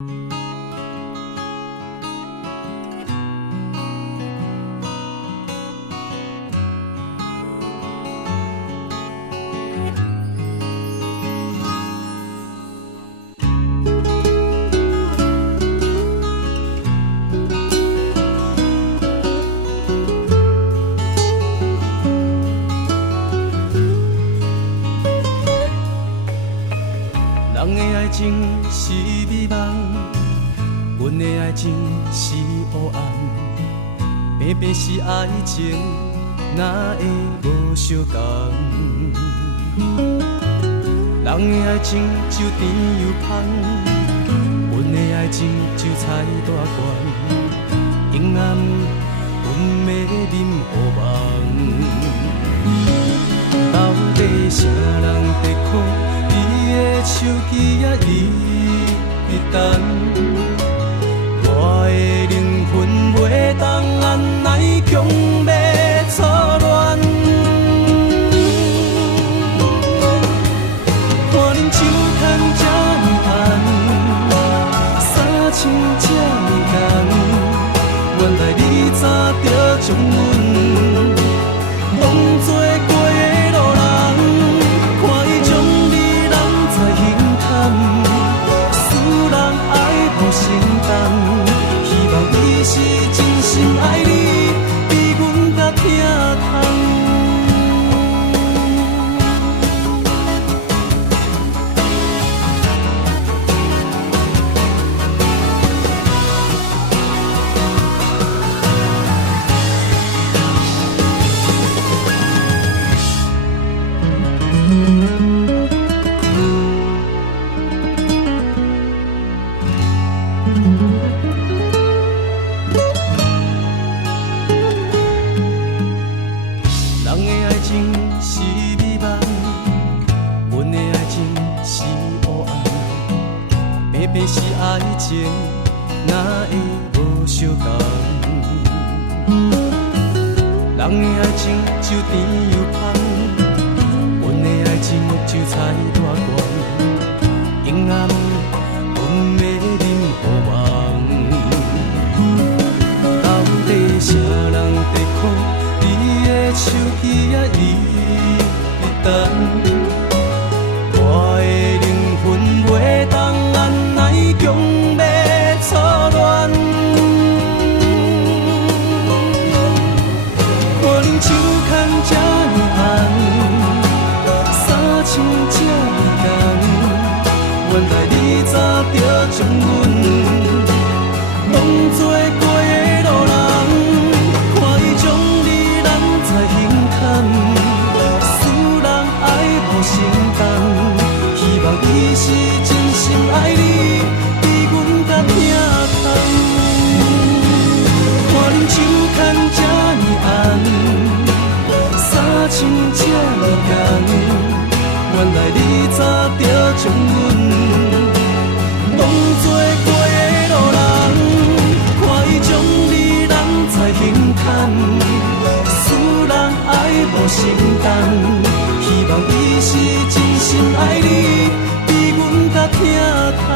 人的爱情是美梦，阮的爱情是黑暗。偏偏是爱情，哪会无相共？人的爱情就甜又香，阮的爱情就菜大罐。阴暗，阮要啉黑梦。到底啥人在苦？你的手机也你等，我的灵魂袂当按耐强要错乱。看恁手牵这呢红，三千这呢重，原来你早就将阮当作过的路人。看伊将你揽在胸坎，使人爱无心动。希望伊是真心爱你，比阮较疼痛。人的爱情是美梦，阮的爱情是黑暗。偏偏是爱情，哪会无相共？人的爱情就甜又香，阮的爱情就菜大罐。阴暗，阮要啉黑梦。到底啥人在苦？你的手机也你等，我的灵魂袂当按耐强要错乱。看恁手牵这呢红，三千这呢重，原来你早就将阮当作过的路人。看伊将你揽在胸坎，使人爱无心动。希望伊是真心爱你，比阮较疼痛。看恁手牵这呢红，三千这呢重，原来你早就将阮当作过的路人。看伊将你揽在胸坎，使人爱无心动。希望伊是真心爱你，比阮较疼痛。